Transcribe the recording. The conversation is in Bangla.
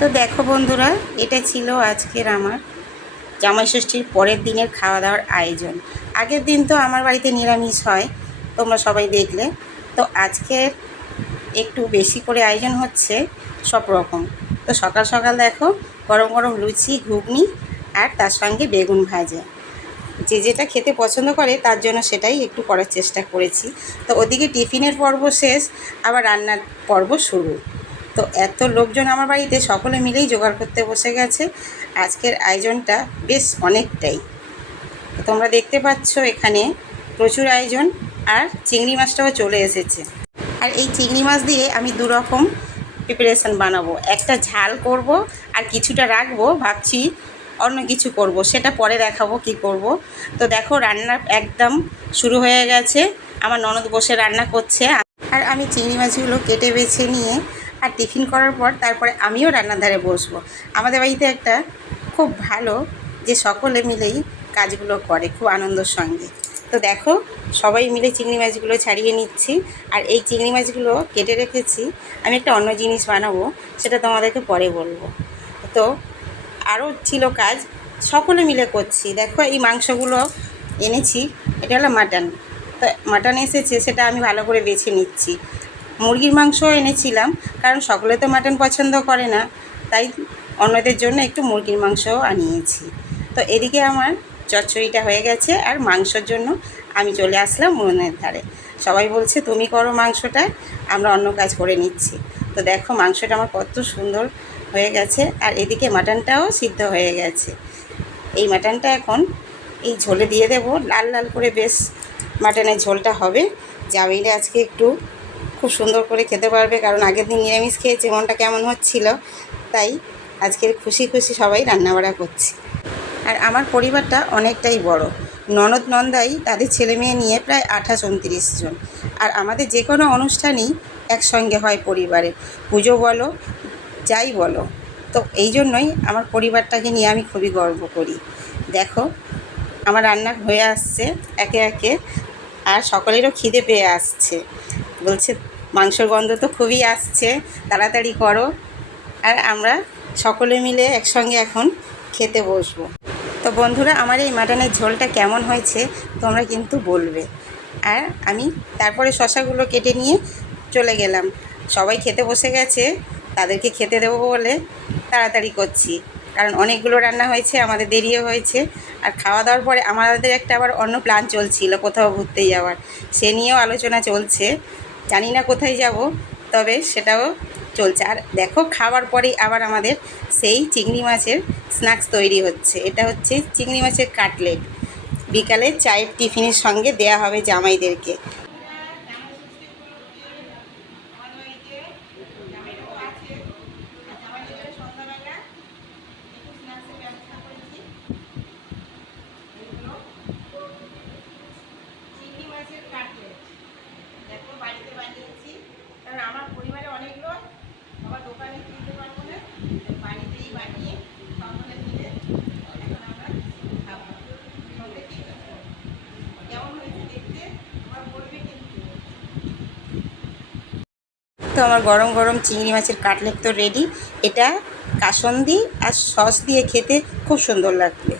তো দেখো বন্ধুরা, এটা ছিল আজকের আমার জামাই ষষ্ঠীর পরের দিনের খাওয়া দাওয়ার আয়োজন। আগের দিন তো আমার বাড়িতে নিরামিষ হয়, তোমরা সবাই দেখলে। তো আজকের একটু বেশি করে আয়োজন হচ্ছে সব রকম। তো সকাল সকাল দেখো, গরম গরম লুচি, ঘুগনি আর তার সঙ্গে বেগুন ভাজা। যে যেটা খেতে পছন্দ করে তার জন্য সেটাই একটু করার চেষ্টা করেছি। তো ওদিকে টিফিনের পর্ব শেষ, আবার রান্নার পর্ব শুরু। তো এত লোকজন আমার বাড়িতে, সকলে মিলেই জোগাড় করতে বসে গেছে। আজকের আয়োজনটা বেশ অনেকটাই। তোমরা দেখতে পাচ্ছ এখানে প্রচুর আয়োজন, আর চিংড়ি মাছটাও চলে এসেছে। আর এই চিংড়ি মাছ দিয়ে আমি দু রকম প্রিপারেশান বানাবো, একটা ঝাল করব আর কিছুটা রাখবো, ভাবছি অন্য কিছু করব, সেটা পরে দেখাবো কি করব। তো দেখো, রান্না একদম শুরু হয়ে গেছে। আমার ননদ বসে রান্না করছে, আর আমি চিংড়ি মাছগুলো কেটে বেছে নিয়ে আর টিফিন করার পর তারপরে আমিও রান্নার ধারে বসবো। আমাদের বাড়িতে একটা খুব ভালো যে সকলে মিলেই কাজগুলো করে খুব আনন্দের সঙ্গে। তো দেখো, সবাই মিলে চিংড়ি মাছগুলো ছাড়িয়ে নিচ্ছি। আর এই চিংড়ি মাছগুলো কেটে রেখেছি, আমি একটা অন্য জিনিস বানাবো, সেটা তোমাদেরকে পরে বলবো। তো আরও ছিল কাজ, সকলে মিলে করছি। দেখো, এই মাংসগুলো এনেছি, এটা হলো মাটন। তো মাটন এসেছে, সেটা আমি ভালো করে বেছে নিচ্ছি। মুরগির মাংসও এনেছিলাম, কারণ সকলে তো মাটন পছন্দ করে না, তাই অন্যদের জন্য একটু মুরগির মাংসও আনিয়েছি। তো এদিকে আমার চচ্চড়িটা হয়ে গেছে, আর মাংসর জন্য আমি চলে আসলাম উনুনের ধারে। সবাই বলছে তুমি করো মাংসটা, আমরা অন্য কাজ করে নিচ্ছি। তো দেখো, মাংসটা আমার কত সুন্দর হয়ে গেছে, আর এদিকে মাটনটাও সিদ্ধ হয়ে গেছে। এই মাটনটা এখন এই ঝোলে দিয়ে দেবো, লাল লাল করে বেশ মাটনের ঝোলটা হবে। জামাইরা আজকে একটু খুব সুন্দর করে খেতে পারবে, কারণ আগের দিন নিরামিষ খেয়েছে, মনটা কেমন হচ্ছিল, তাই আজকের খুশি খুশি সবাই রান্নাবাড়া করছি। আর আমার পরিবারটা অনেকটাই বড়, ননদ নন্দাই তাদের ছেলে মেয়ে নিয়ে প্রায় 28-29 জন। আর আমাদের যে কোনো অনুষ্ঠানই একসঙ্গে হয় পরিবারে, পুজো বলো যাই বলো। তো এই জন্যই আমার পরিবারটাকে নিয়ে আমি খুবই গর্ব করি। দেখো, আমার রান্না হয়ে আসছে একে একে, আর সকলেরও খিদে পেয়ে আসছে, বলছে মাংসর গন্ধ তো খুবই আসছে, তাড়াতাড়ি করো। আর আমরা সকলে মিলে একসঙ্গে এখন খেতে বসবো। তো বন্ধুরা, আমার এই মাটনের ঝোলটা কেমন হয়েছে তোমরা কিন্তু বলবে। আর আমি তারপরে শশাগুলো কেটে নিয়ে চলে গেলাম। সবাই খেতে বসে গেছে, তাদেরকে খেতে দেবো বলে তাড়াতাড়ি করছি, কারণ অনেকগুলো রান্না হয়েছে, আমাদের দেরিও হয়েছে। আর খাওয়া দাওয়ার পরে আমাদের একটা আবার অন্য প্ল্যান চলছিল, কোথাও ঘুরতে যাওয়ার, সে নিয়েও আলোচনা চলছে। জানি না কোথায় যাব, তবে সেটাও চলছে। আর দেখো, খাওয়ার পরেই আবার আমাদের সেই চিংড়ি মাছের স্ন্যাক্স তৈরি হচ্ছে। এটা হচ্ছে চিংড়ি মাছের কাটলেট, বিকালে চায়ের টিফিনের সঙ্গে দেয়া হবে জামাইদেরকে। দেখো, বাড়িতে বানিয়েছি, কারণ আমার পরিবারে অনেক লোক, আবার দোকানে কিনতে পারবো না, বাড়িতেই বানিয়ে সকলে মিলে এখন আমরা খাবো। কেমন হয়েছে দেখতে আমার বলবে কিন্তু। তো আমার গরম গরম চিংড়ি মাছের কাটলেট তো রেডি। এটা কাসন্দি আর সস দিয়ে খেতে খুব সুন্দর লাগবে।